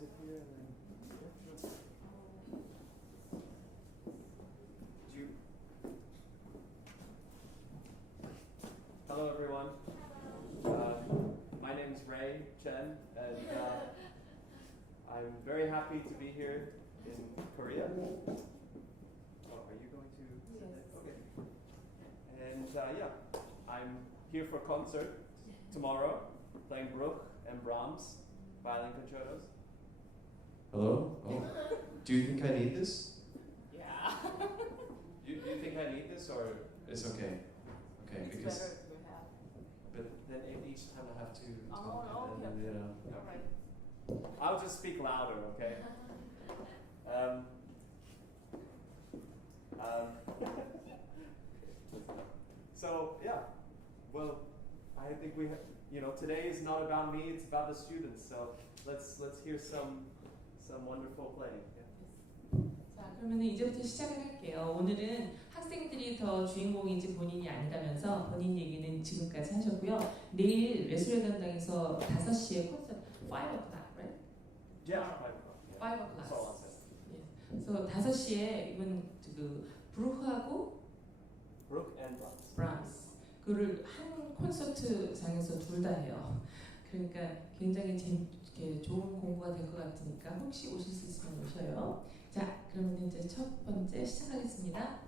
sit here and then. You. Hello, everyone. My name is Chen, and I'm very happy to be here in Korea. Oh, are you going to? Yes. Okay. And yeah, I'm here for concert tomorrow, playing Bruch and Brahms violin concertos. Hello? Oh. Do you think I need this? Yeah. You think I need this, or It's okay. Okay, It's because better if you have. but then each time I have to Oh, talk, and then, okay. you know. All right. I'll just speak louder, okay? So yeah, well, I think we have, today is not about me; it's about the students. So let's hear some wonderful playing. Yeah. 자, 그러면 이제부터 시작을 할게요. 오늘은 학생들이 더 주인공인지 본인이 아니라면서 본인 얘기는 지금까지 하셨고요. 내일 레스토랑 담당에서 5시에 콘서트, 5 o'clock, right? Yeah, 5 o'clock. 5 o'clock. That's all I said. 그래서 5시에 이번 그 브루크하고 Bruch and Brahms. 브람스 그를 한 콘서트장에서 둘 다 해요. 그러니까 굉장히 좋은 공부가 될 것 같으니까 혹시 오실 수 있으면 오셔요. 자, 그러면 이제 첫 번째 시작하겠습니다.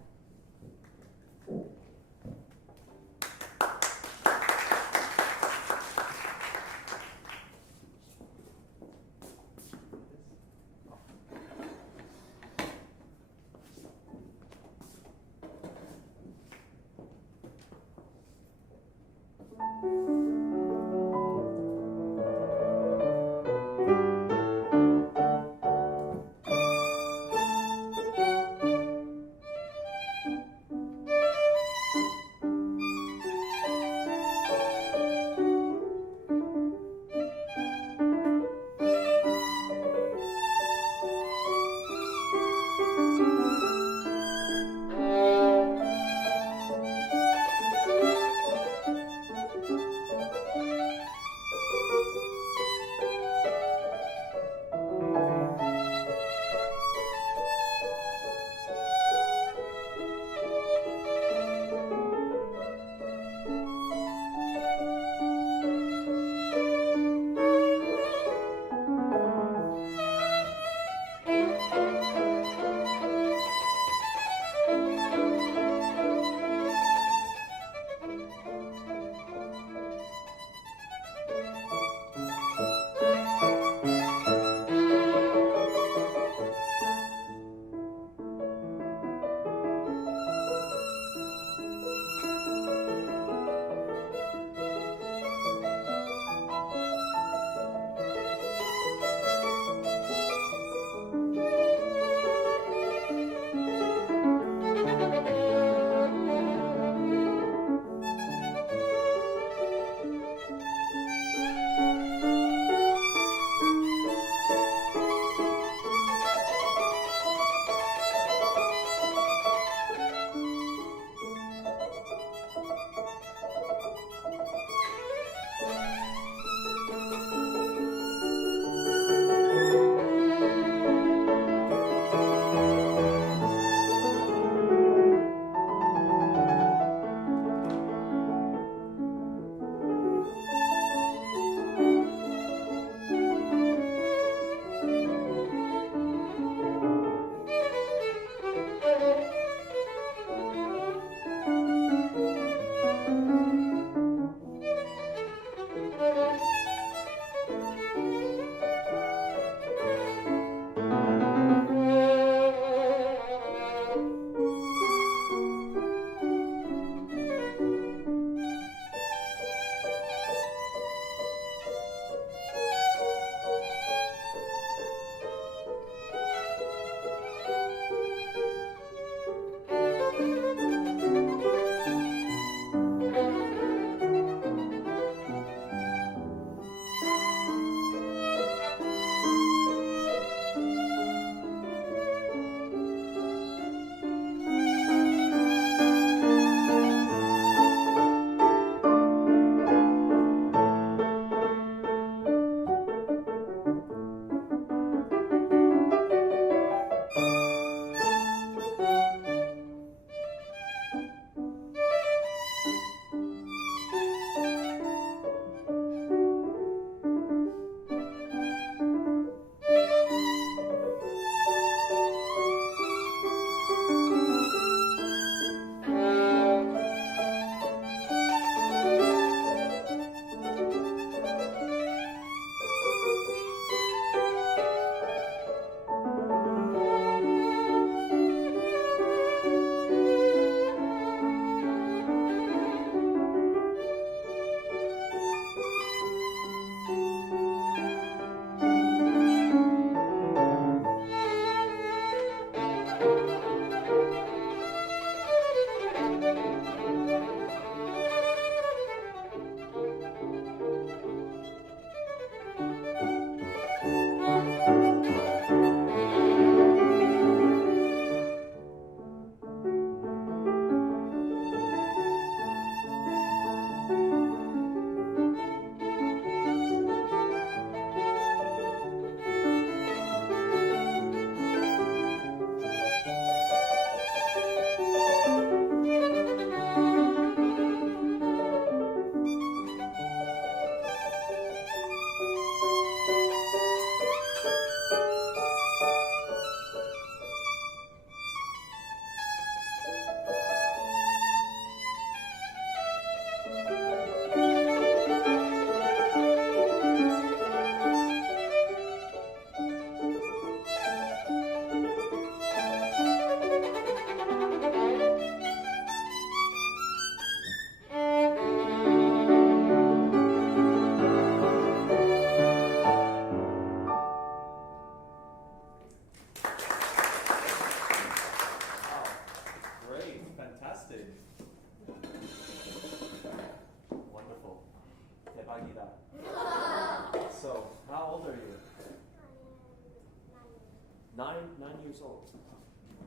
9 years old.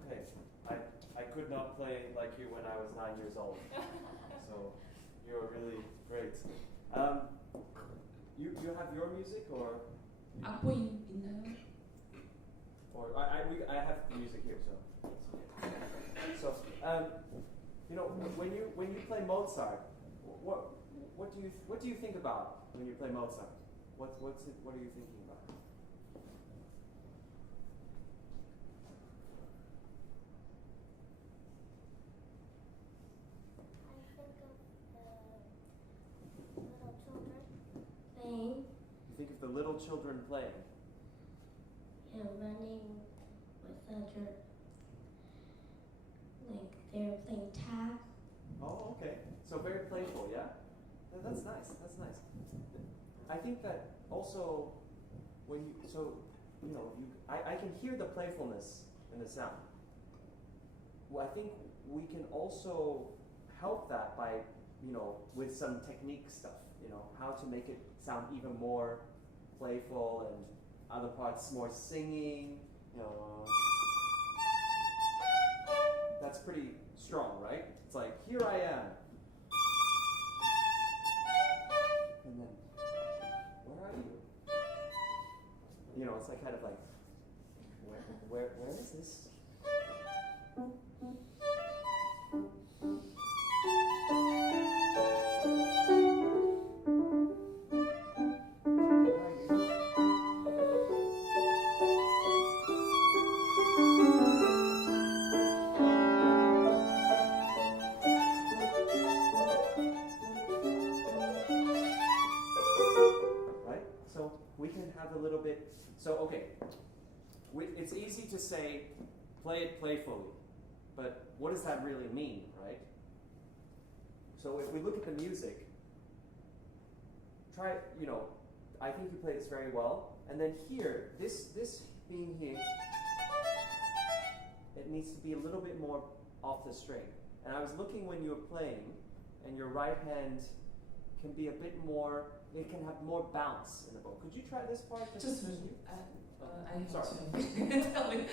Okay, I could not play like you when I was 9 years old. So you're really great. You have your music or 악보 있나요? or I have the music here, so it's okay. So you know when you play Mozart, what do you think about when you play Mozart? What are you thinking about? I think of the little children playing. You think of the little children playing. And running with other, like they're playing tag. Oh, okay. So very playful, yeah? That's nice. That's nice. I think that also when I can hear the playfulness in the sound. Well, I think we can also help that by, with some technique stuff, how to make it sound even more playful and other parts more singing, That's pretty strong, right? It's like, here I am. And then, where are you? It's like kind of like, where is this? It's easy to say, play it playfully, but what does that really mean, right? So if we look at the music, try, I think you play this very well, and then here, this being here, it needs to be a little bit more off the string. And I was looking when you were playing, and your right hand can be a bit more, it can have more bounce in the bow. Could you try this part? Just Sorry.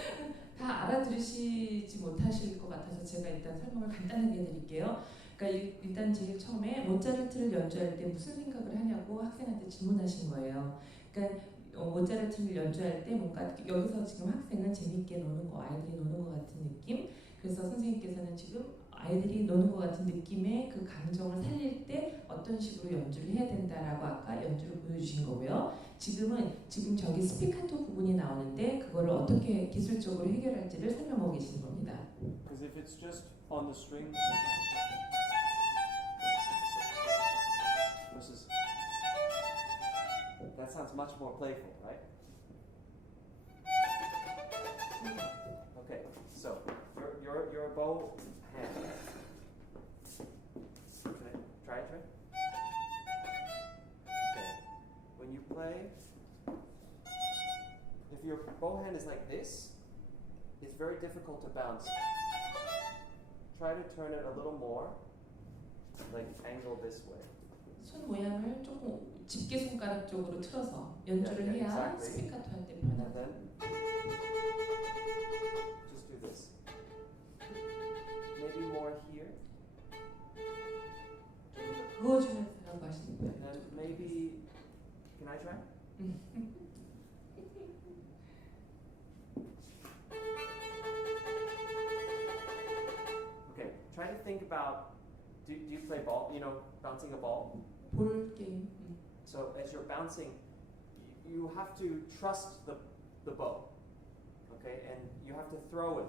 다 알아들으시지 못하실 것 같아서 제가 일단 설명을 간단하게 해드릴게요. 그러니까 일단 제일 처음에 모차르트를 연주할 때 무슨 생각을 하냐고 학생한테 질문하신 거예요. 그러니까 모차르트를 연주할 때 뭔가 여기서 지금 학생은 재밌게 노는 거, 아이들이 노는 것 같은 느낌. 그래서 선생님께서는 지금 아이들이 노는 것 같은 느낌의 그 감정을 살릴 때 어떤 식으로 연주를 해야 된다라고 아까 연주를 보여주신 거고요. 지금 저기 스피카토 부분이 나오는데 그거를 어떻게 기술적으로 해결할지를 설명하고 계시는 겁니다. Because if it's just on the string versus that sounds much more playful, right? Okay, so your bow hand. Try it. Okay. When you play, if your bow hand is like this, it's very difficult to bounce. Try to turn it a little more, like angle this way. 손 모양을 조금 집게 손가락 쪽으로 틀어서 연주를 해야 exactly. 스피카토 할 때 And 편하다. then just do this. Maybe more here. 그어주면서라고 하시는 거예요. And maybe, can I try? Okay, try to think about, do you play ball, bouncing a ball? 볼 게임. So as you're bouncing, you have to trust the bow, okay? And you have to throw it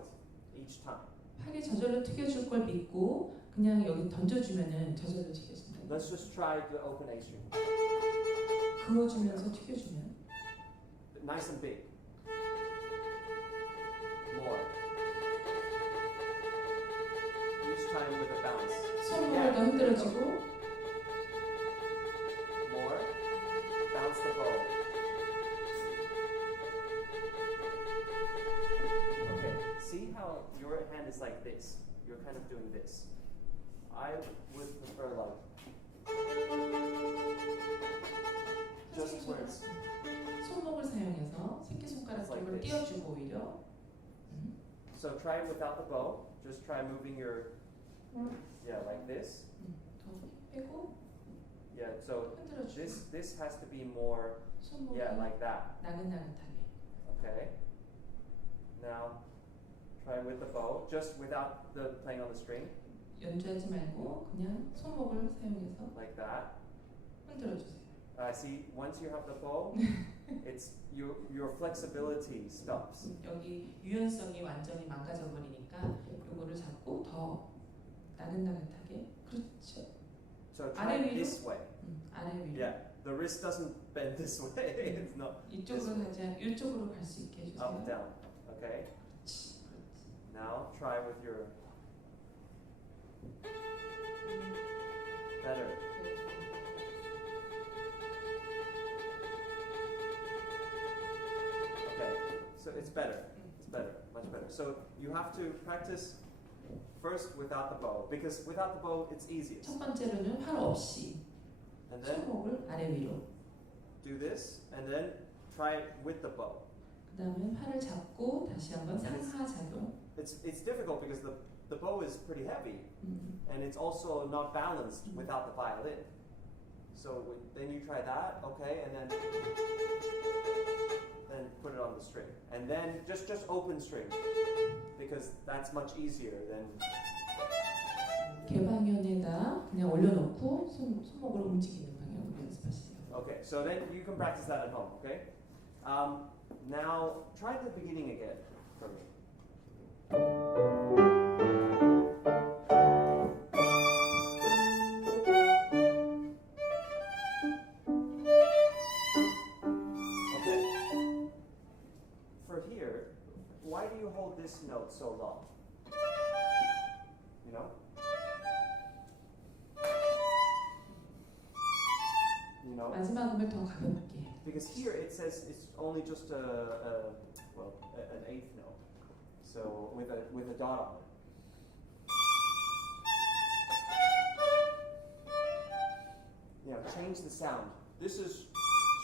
each time. 팔이 저절로 튀겨줄 걸 믿고 그냥 여기 던져주면은 저절로 튀겨진다. Let's just try the open A string. 그어주면서 튀겨주면. Nice and big. More. Each time with a bounce. 손목을 더 흔들어주고. More. Bounce the bow. Okay. See how your hand is like this? You're kind of doing this. I would prefer like just where it's 손목을 사용해서 새끼손가락 쪽을 띄워주고 오히려 So try it without the bow. Just try moving your, like this. 더 빼고 Yeah, so 흔들어주고 this has to be more, 손목이 like that. 나긋나긋하게. Okay. Now, try with the bow, just without the playing on the string, 연주하지 말고 그냥 손목을 사용해서 like that. 흔들어주세요. See, once you have the bow, it's your flexibility stops. 여기 유연성이 완전히 망가져 버리니까 요거를 잡고 더 나긋나긋하게. 그렇죠. So try 아래 it 위로? this way. 아래 위로. Yeah, the wrist doesn't bend this way. It's not 이쪽으로 가지 않 이쪽으로 갈 수 있게 해주세요. up down. Okay. 그렇지. Now try with your better. Okay, so it's better. It's better, much better. So you have to practice first without the bow, because without the bow it's easiest. 첫 번째로는 활 없이 And then 손목을 아래 위로. do this, and then try it with the bow. 그다음에 팔을 잡고 다시 한번 상하작용. It's difficult because the bow is pretty heavy, and it's also not balanced without the violin. So then you try that, okay, and then put it on the string, and then just open string, because that's much easier than. 개방현에다 그냥 올려놓고 손목을 움직이는 방향으로 연습하시죠. Okay, so then you can practice that at home, okay? Now try the beginning again for me. Okay. For here, why do you hold this note so long? You know? You know? 마지막 음을 더 가볍게. Because here it says it's only just an eighth note, so with a dot on it. Yeah, change the sound. This is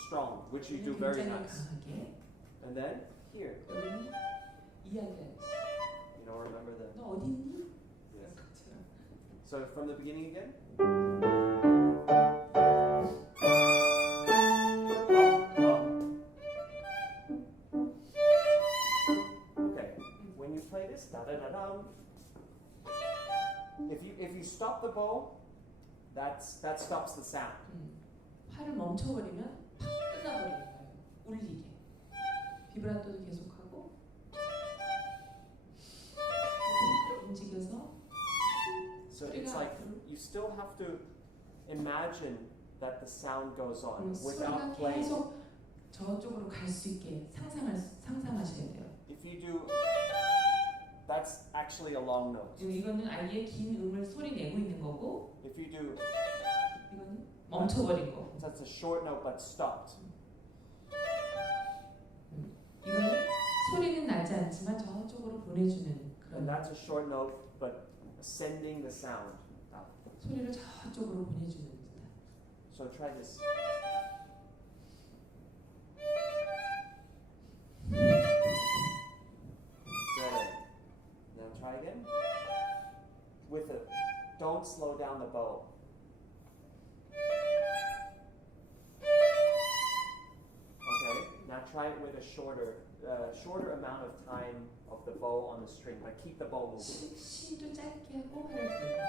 strong, which you do very 굉장히 nice. 강하게. And then here, 여기는 이야기하지. you know, remember the. 너 어디 있니? Yes. 그렇죠. So from the beginning again. Okay, when you play this, da da da dum. If you stop the bow, that stops the sound. 팔을 멈춰버리면 팍 끝나버리는 거예요. 울리게. 비브라토도 계속하고 움직여서 So it's like you still have to imagine that the sound goes on 소리가 without playing. 계속 저쪽으로 갈 수 있게 상상하셔야 돼요. If you do, that's actually a long note. 이거는 아예 긴 음을 소리 내고 있는 거고, If you do, 이거는 멈춰버린 거. that's a short note but stopped. 이거는 소리는 나지 않지만 저쪽으로 보내주는 And 그런 that's a short note but sending the sound out. 소리를 저쪽으로 보내주는 듯한. So try this. Good. Now try again. With it. Don't slow down the bow. Okay. Now try it with a shorter amount of time of the bow on the string, but keep the bow moving. 시도 짧게 하고 하나 들고.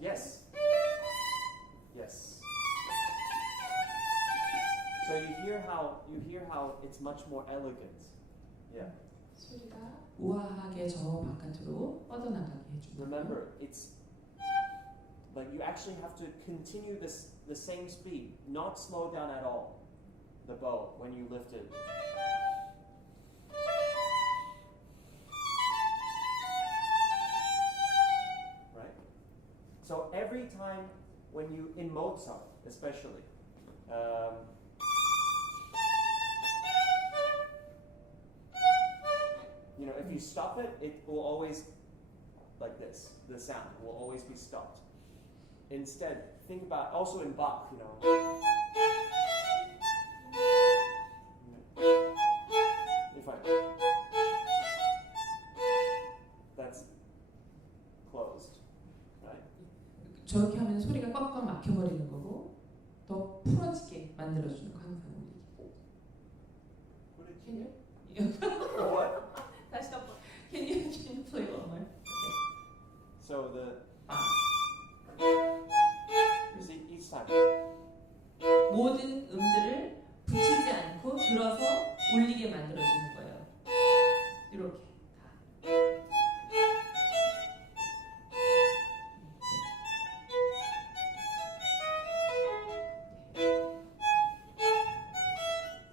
Yes. Yes. So you hear how it's much more elegant. Yeah. 소리가 우아하게 저 바깥으로 뻗어나가게 해줍니다. Remember, it's like you actually have to continue the same speed, not slow down at all. The bow when you lift it. Right? So every time when you, in Mozart especially, you know, if you stop it, it will always, like this, the sound will always be stopped. Instead, think about, also in Bach, you know. If I, 저렇게 하면 소리가 꽉꽉 막혀버리는 거고 더 풀어지게 만들어주는 거 항상 우리. What? 다시 한번. Can you play one more? So the you see each time. 모든 음들을 붙이지 않고 들어서 올리게 만들어주는 거예요. 이렇게 다.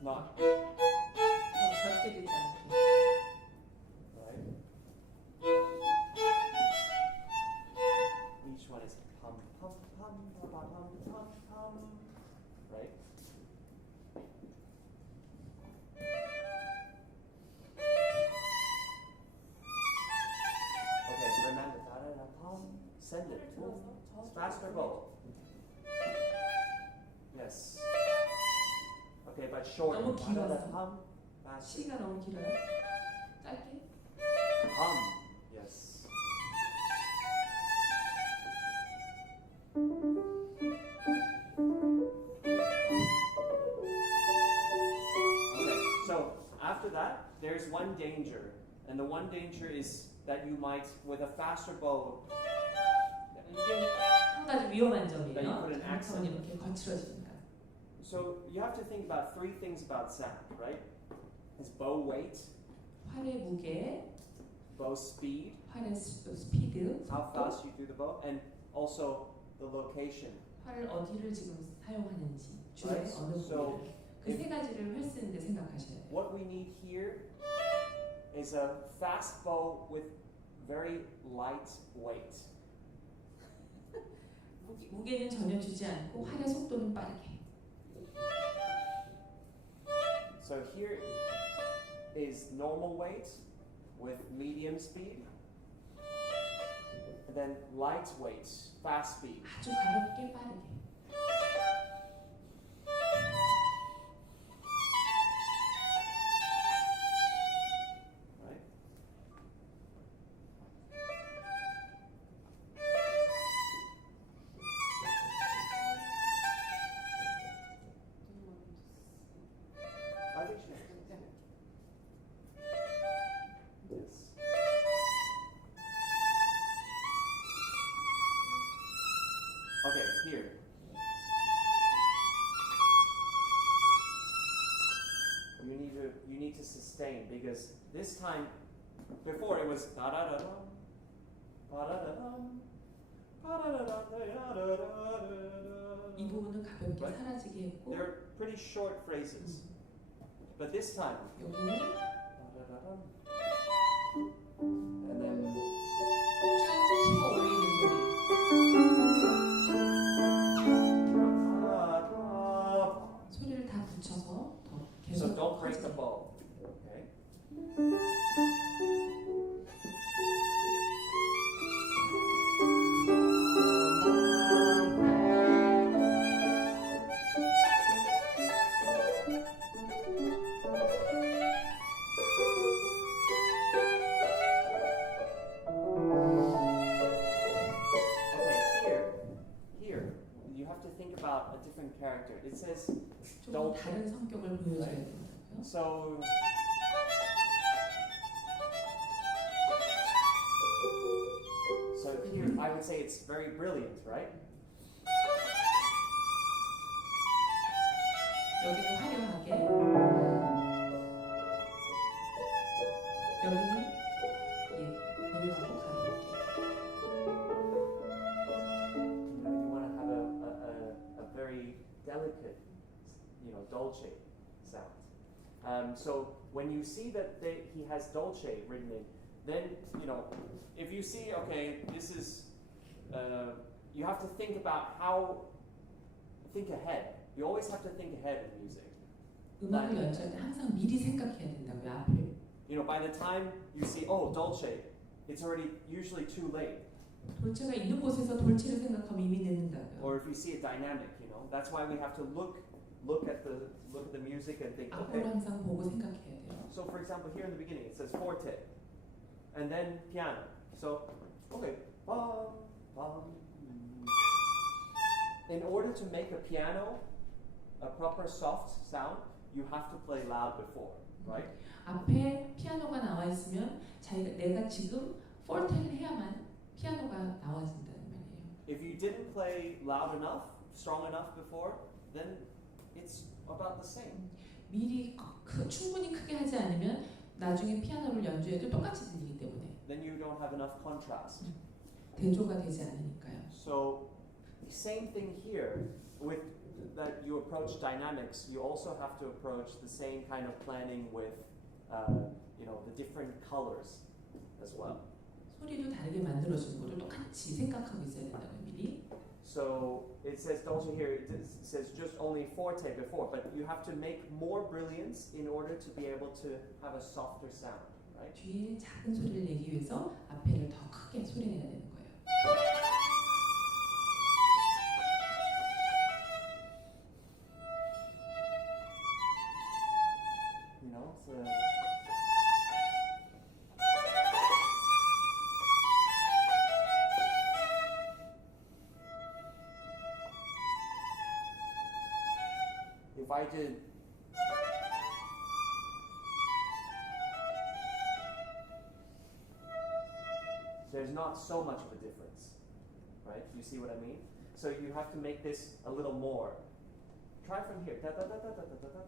Not 절대 되지 않게. right. Each one is pum pum pum pum pum pum pum. Right. Okay, remember da da da pum. Send it. Faster bow. Yes. Okay, but short. 너무 Da da da 길어서. pum. Faster. 시가 너무 길어요. 짧게. Hum. Yes. Okay, so after that, there's one danger. And the one danger is that you might, with a faster bow, 이게 한 가지 위험한 점이에요. That you put an accent. 이렇게 거칠어지니까. so you have to think about three things about sound, right? It's bow weight, 활의 무게, bow speed, 활의 스피드, how 속도, fast you do the bow, and also the location. 활을 어디를 지금 사용하는지, 주에 Right. 어느 So, 부위를. 그 세 가지를 활 쓰는데 생각하셔야 돼요. What we need here is a fast bow with very light weight. 무게는 전혀 주지 않고 활의 속도는 빠르게. So here is normal weight with medium speed, and then light weight, fast speed. 아주 가볍게 빠르게. Right? I think she Yes. Okay, here. You need to sustain because this time before it was da da da dum da da da dum da da da da da da 이 부분은 가볍게 Right. 사라지게 했고 They're pretty short phrases. But this time 여기는 da-da-da-dum. And then 키워 올리는 소리. 소리를 다 붙여서 더 So 계속 don't break the 커지게. bow. Okay. Okay, here, you have to think about a different character. It says 좀 다른 성격을 보여줘야 된다고요. so. So here, I would say it's very brilliant, right? 여기는 화려하게, 여기는 고요하고 가볍게. You want to have a very delicate, dolce sound. So when you see that he has dolce written in, then if you see, okay, this is, you have to think about think ahead. You always have to think ahead in music. 음악을 연주할 때 항상 미리 생각해야 된다고요, 앞을. By the time you see, oh, dolce, it's already usually too late. 돌체가 있는 곳에서 돌체를 생각하면 이미 늦는다고요. Or if you see a dynamic, that's why we have to look at the music and think, 앞을 okay. 항상 보고 생각해야 돼요. So for example, here in the beginning it says forte, and then piano. So okay, bum bum. in order to make a piano a proper soft sound, you have to play loud before, right? 앞에 피아노가 나와 있으면 내가 지금 포르테를 해야만 피아노가 나와진다는 말이에요. If you didn't play loud enough, strong enough before, then it's about the same. 미리 충분히 크게 하지 않으면 나중에 피아노를 연주해도 똑같이 들리기 때문에 Then you don't have enough contrast. 대조가 되지 않으니까요. So, same thing here with that you approach dynamics. You also have to approach the same kind of planning with, the different colors as well. 소리도 다르게 만들어주는 것도 똑같이 생각하고 있어야 된다고요, 미리. So it says also here, it says just only forte before, but you have to make more brilliance in order to be able to have a softer sound, right? 뒤에 작은 소리를 내기 위해서 앞에를 더 크게 소리내야 되는 거예요. If I did there's not so much of a difference, right? You see what I mean? So you have to make this a little more. Try from here. Da, da, da, da, da, da, da, da,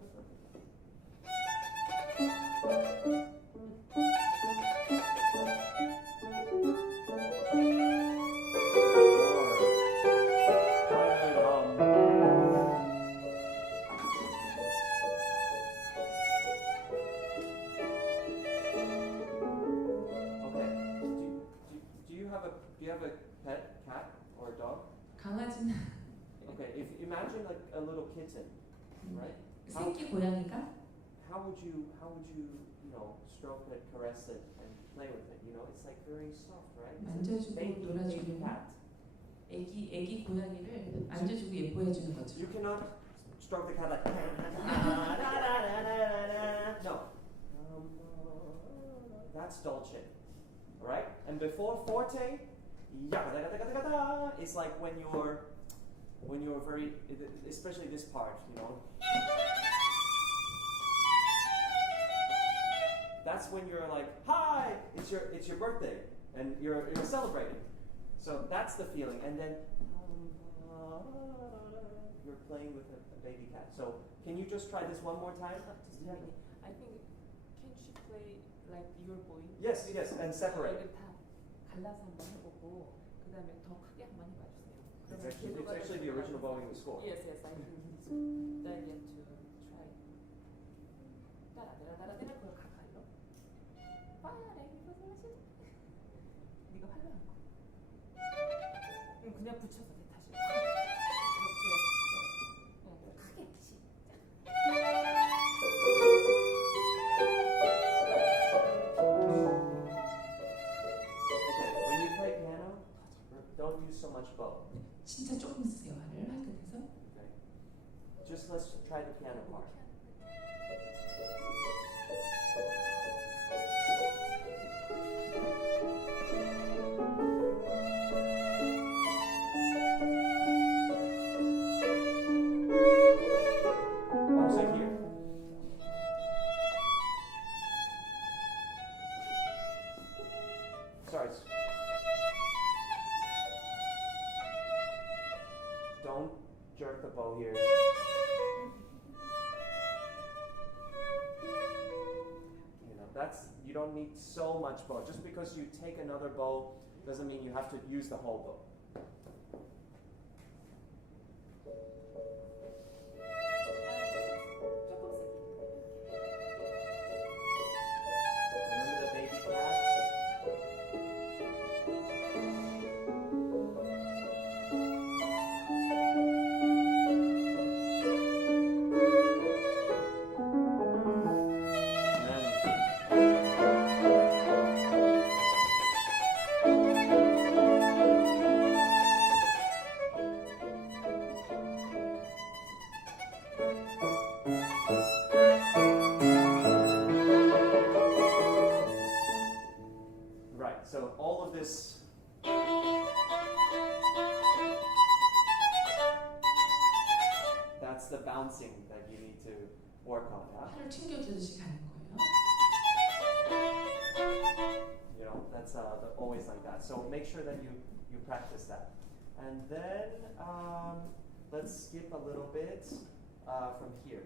Do you have a pet cat or a dog? 강아지는 Okay, if imagine like a little kitten, right? 새끼 고양이가 How would you stroke it, caress it, and play with it? It's like very soft, right? 만져주고 Baby 놀아주고 cat. 애기 고양이를 만져주고 예뻐해주는 거죠. You cannot stroke the cat like no. That's dolce, all right? And before forte, it's like when you're very, especially this part, That's when you're like, hi, it's your birthday, and you're celebrating. So that's the feeling, and then you're playing with a baby cat. So can you just try this one more time? I think can she play like your boy? Yes, and separate. 이걸 다 갈라서 한번 해보고 그 다음에 더 크게 한번 해봐주세요. It's actually the original bowing score. Yes, I think then you have to try. 따라따라따라 그걸 가까이로. 빠래 이거 생각하시네. 네가 활로한 거. 그냥 붙여서 돼 다시. 이렇게. 크게 시작. Don't use so much bow. 진짜 조금 쓰세요, 발을 발끝에서. Okay. Just let's try the piano part. Also here. Sorry. Don't jerk the bow here. You don't need so much bow. Just because you take another bow doesn't mean you have to use the whole bow. Remember the baby cats? So all of this bouncing that you need to work on. Yeah? 팔을 튕겨주듯이 가는 거예요. You know, that's always like that. So make sure that you practice that. And then let's skip a little bit from here.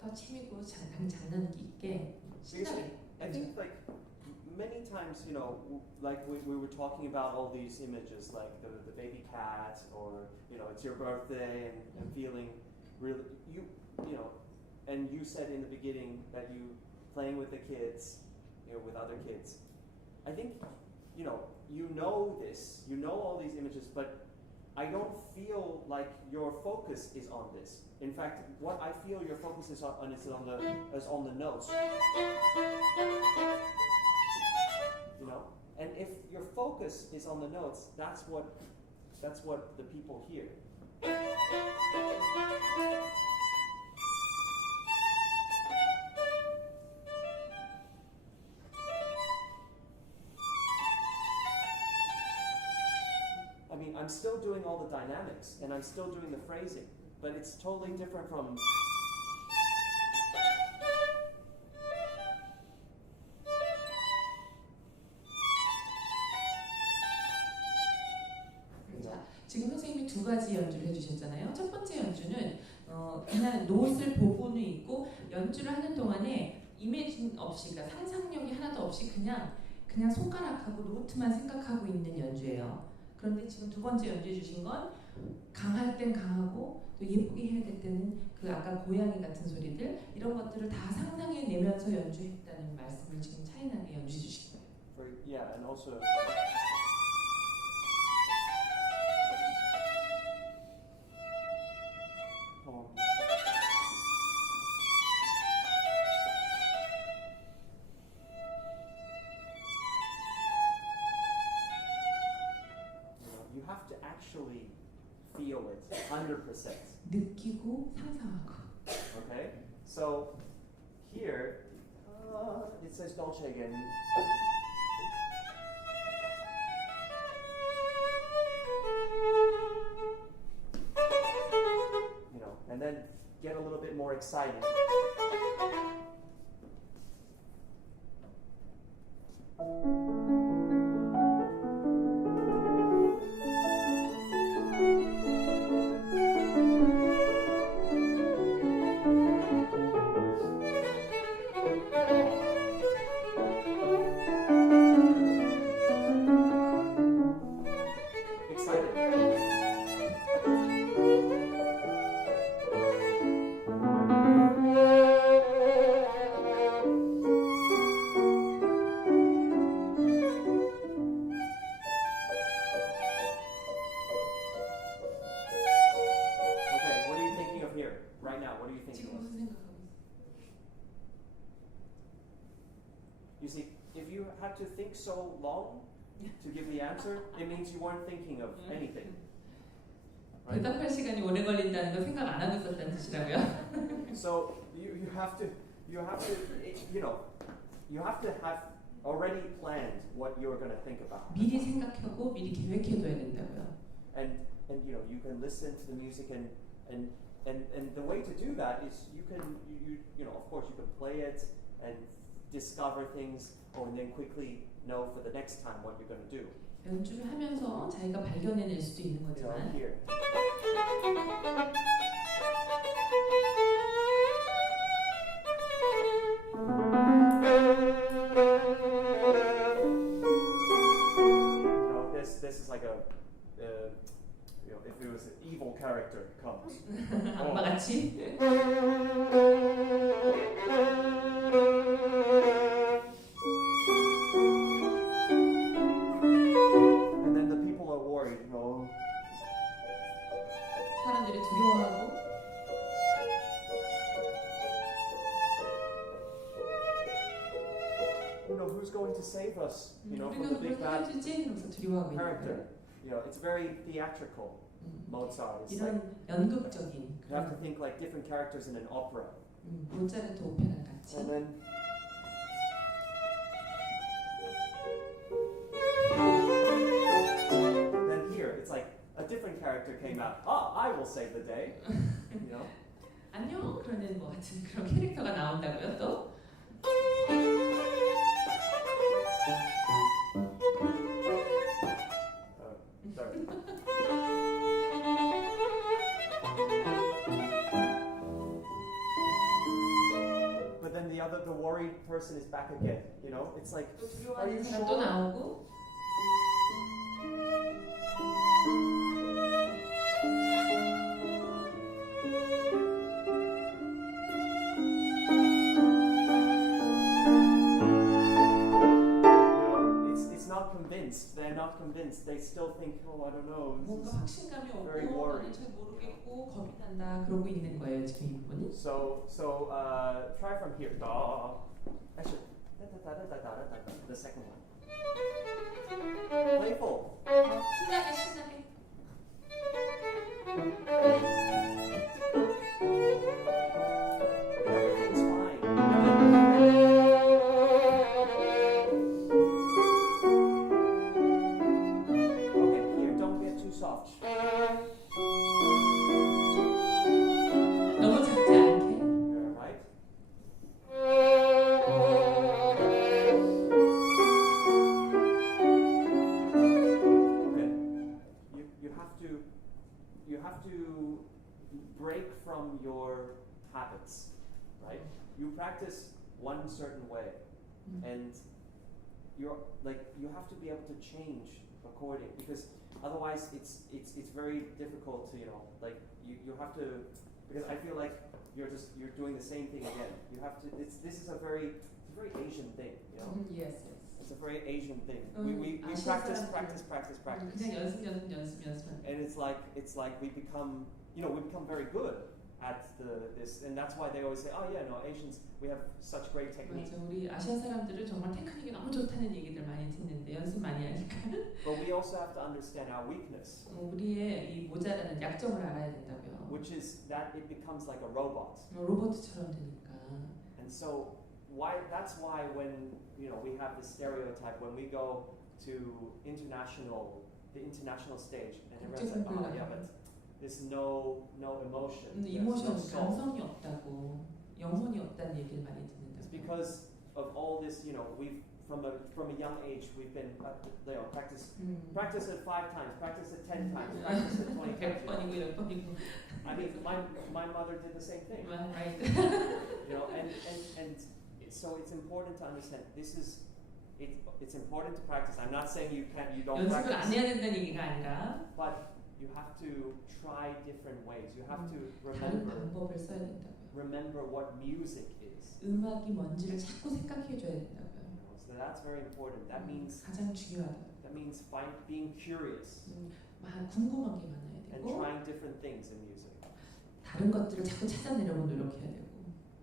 더 재미있고 장난기 있게 신나게. I think like many times, you know, like we were talking about all these images, like the baby cat, or you know, it's your birthday, and feeling really you know, and you said in the beginning that you playing with the kids, you know, with other kids. I think, you know this, you know all these images, but I don't feel like your focus is on this. In fact, what I feel your focus is on is on the notes. You know, and if your focus is on the notes, that's what the people hear. I mean, I'm still doing all the dynamics and I'm still doing the phrasing, but it's totally different from. 자, 지금 선생님이 두 가지 연주를 해주셨잖아요. 첫 번째 연주는 그냥 노트를 보고는 있고 연주를 하는 동안에 이미진 없이, 그러니까 상상력이 하나도 없이 그냥 손가락하고 노트만 생각하고 있는 연주예요. 그런데 지금 두 번째 연주해 주신 건 강할 땐 강하고 또 예쁘게 해야 될 때는 그 아까 고양이 같은 소리들 이런 것들을 다 상상해 내면서 연주했다는 말씀을 지금 차이나게 연주해 주신 거예요. Yeah, and also. You have to actually feel it 100%. 느끼고 상상하고. Okay? So here it says dolce again. You know, and then get a little bit more excited. You see, if you had to think so long to give the answer, it means you weren't thinking of anything. Right? 대답할 시간이 오래 걸린다는 거 생각 안 하고 있었다는 뜻이라고요? So you have to you have to have already planned what you're going to think about. 미리 생각하고 미리 계획해둬야 된다고요. And you can listen to the music and the way to do that is you of course you can play it and discover things and then quickly know for the next time what you're going to do. 연주를 하면서 자기가 발견해낼 수도 있는 거지만. Here. This is like a if it was an evil character comes. 악마같이. And then the people are worried, 사람들이 두려워하고. who's going to save us? From 우리가 the 그걸 big bad 살려주지? 이러면서 두려워하고 있는 character. 거예요. It's very theatrical. Mozart. It's like 이런 연극적인 you have to think like different characters in an opera. 모차르트 오페라 같이. And then here it's like a different character came out. I will save the day. 안녕 그러는 뭐 같은 그런 캐릭터가 나온다고요 또? Sorry. But then the worried person is back again. It's like, 또 are you 두려워하는 사람 또 sure? 나오고. They're not convinced. They still think, I don't know. 뭔가 확신감이 very 없고 worried. 나는 잘 모르겠고 겁이 난다 그러고 있는 거예요 지금 이분은. So try from here. Actually, the second one. Playful. 신나게. Everything's fine. Okay, here, don't get too soft. 너무 작지 않게. Right? Okay. You have to break from your habits, right? You practice one certain way, and you have to be able to change according, because otherwise it's very difficult to you have to, because I feel like you're doing the same thing again. You have to. This is a very Asian thing, Yes. It's a very Asian thing. We 아시아 practice. 그냥 연습. And it's like we become very good at this, and that's why they always say, Asians, we have such great technique. 맞아, 우리 아시아 사람들은 정말 테크닉이 너무 좋다는 얘기들 많이 듣는데 연습 많이 하니까. But we also have to understand our weakness, 우리의 이 모자라는 약점을 알아야 된다고요. which is that it becomes like a robot. 로봇처럼 되니까. And so that's why when we have this stereotype when we go to the international stage, and everyone's like, but there's no emotion. There's no 이모션, soul. 감성이 없다고, 영혼이 없다는 얘기를 많이 듣는다. It's because of all this, we've from a young age we've been practice it 5 times, practice it 10 times, practice it 20 times. 100번이고 10번이고. I mean, my mother did the same thing. Right. And so it's important to understand. It's important to practice. I'm not saying you don't 연습을 안 practice, 해야 된다는 얘기가 아니라 but you have to try different ways. You have to 다른 방법을 써야 된다고요. remember what music is. 음악이 뭔지를 자꾸 생각해 줘야 된다고요. So that's very important. That means 가장 중요하다. being curious 궁금한 게 많아야 and 되고 trying different things in music. 다른 것들을 자꾸 찾아내려고 노력해야 되고.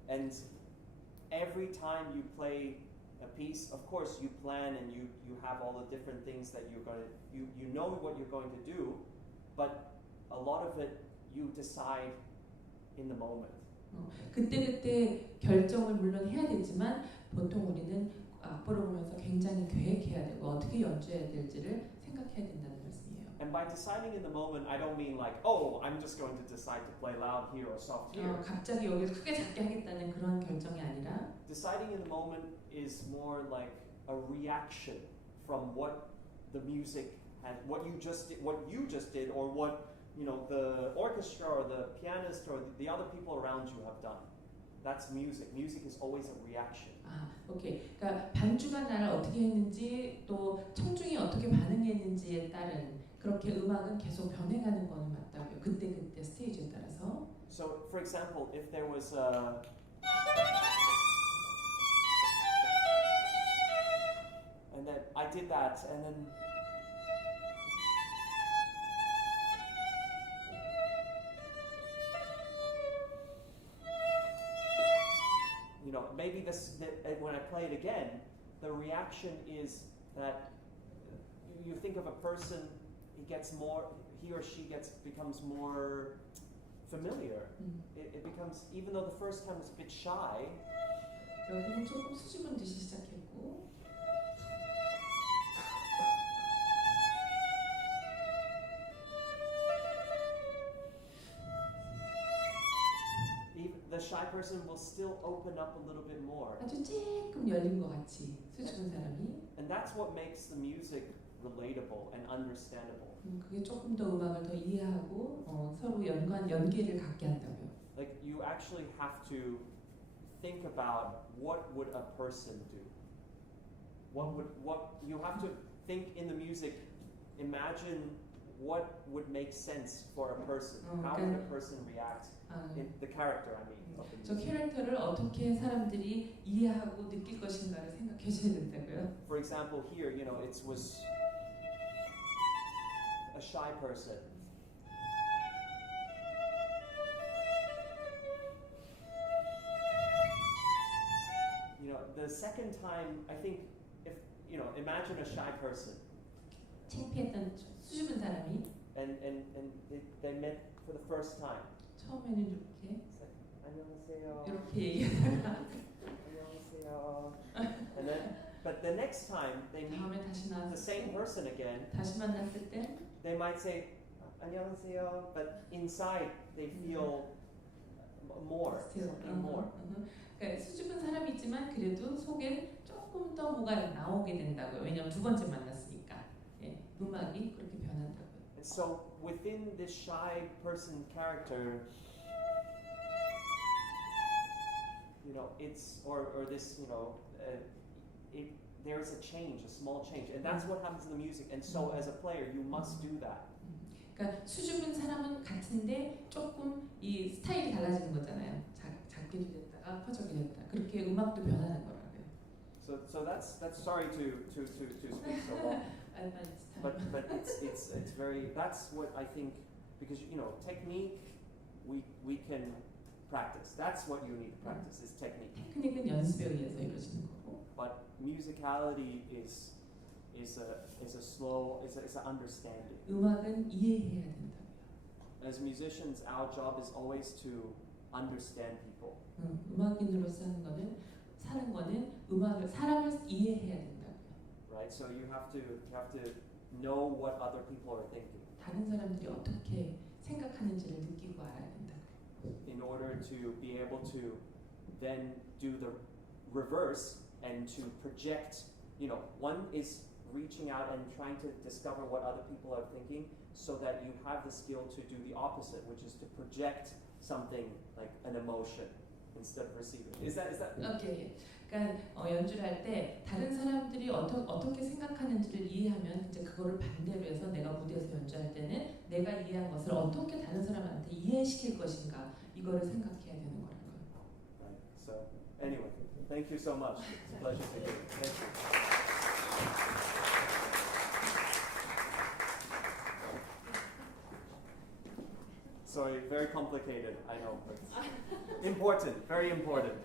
And every time you play a piece, of course you plan and you have all the different things that you're going to, you know what you're going to do, but a lot of it you decide in the moment. 그때 결정을 물론 해야 되지만 보통 우리는 악보를 보면서 굉장히 계획해야 되고 어떻게 연주해야 될지를 생각해야 된다는 말씀이에요. And by deciding in the moment, I don't mean like, I'm just going to decide to play loud here or soft here. 갑자기 여기를 크게 작게 하겠다는 그런 결정이 아니라 Deciding in the moment is more like a reaction from what the music had, what you just did, or what the orchestra or the pianist or the other people around you have done. That's music. Music is always a reaction. 오케이. 그러니까 반주가 나를 어떻게 했는지 또 청중이 어떻게 반응했는지에 따른 그렇게 음악은 계속 변해가는 거는 맞다고요. 그때 스테이지에 따라서. So, for example, if there was and then I did that, and then maybe when I play it again, the reaction is that you think of a person, he or she becomes more familiar. It becomes, even though the first time was a bit shy, 여기는 조금 수줍은 듯이 시작했고 the shy person will still open up a little bit more. 아주 조금 열린 것 같이 수줍은 사람이 And that's what makes the music relatable and understandable. 그게 조금 더 음악을 더 이해하고 서로 연계를 갖게 한다고요. Like you actually have to think about what would a person do. What you have to think in the music. Imagine what would make sense for a person. How would a person react? In the character, I mean. Of the 저 music. 캐릭터를 어떻게 사람들이 이해하고 느낄 것인가를 생각해 줘야 된다고요. For example, here, it was a shy person. The second time, I think, if imagine a shy person, 창피했던 수줍은 사람이 and they met for the first time. 처음에는 이렇게 안녕하세요. 이렇게 얘기하다가 안녕하세요. And then, but the next time they meet 다음에 다시 the same 나왔을 때 person again, 다시 만났을 때 they might say 안녕하세요, but inside they feel more, something more. 그러니까 수줍은 사람이 있지만 그래도 속엔 조금 더 뭐가 나오게 된다고요. 왜냐면 두 번째 만났으니까. 예, 음악이 그렇게 변한다고요. And so within this shy person character, it's or this, there's a change, a small change, and that's what happens in the music. And so as a player, you must do that. 그러니까 수줍은 사람은 같은데 조금 이 스타일이 달라지는 거잖아요. 작게도 됐다가 커져게 됐다. 그렇게 음악도 변하는 거라고요. So that's sorry to speak so long. But it's very, that's what I think, because technique we can practice. That's what you need to practice is technique. 테크닉은 연습에 의해서 이루어지는 거고. But musicality is an understanding. 음악은 이해해야 된다고요. As musicians, our job is always to understand people. 음악인으로서 사는 거는 음악을 사람을 이해해야 된다고요. Right? So you have to know what other people are thinking. 다른 사람들이 어떻게 생각하는지를 느끼고 알아야 된다고요. In order to be able to then do the reverse and to project, one is reaching out and trying to discover what other people are thinking so that you have the skill to do the opposite, which is to project something like an emotion instead of receiving. Is that? 오케이. 그러니까 연주를 할 때 다른 사람들이 어떻게 생각하는지를 이해하면 이제 그거를 반대로 해서 내가 무대에서 연주할 때는 내가 이해한 것을 어떻게 다른 사람한테 이해시킬 것인가 이거를 생각해야 되는 거라고요. Right. So anyway, thank you so much. It's a pleasure to hear you. Thank you. Sorry, very complicated, I know. But important, very important.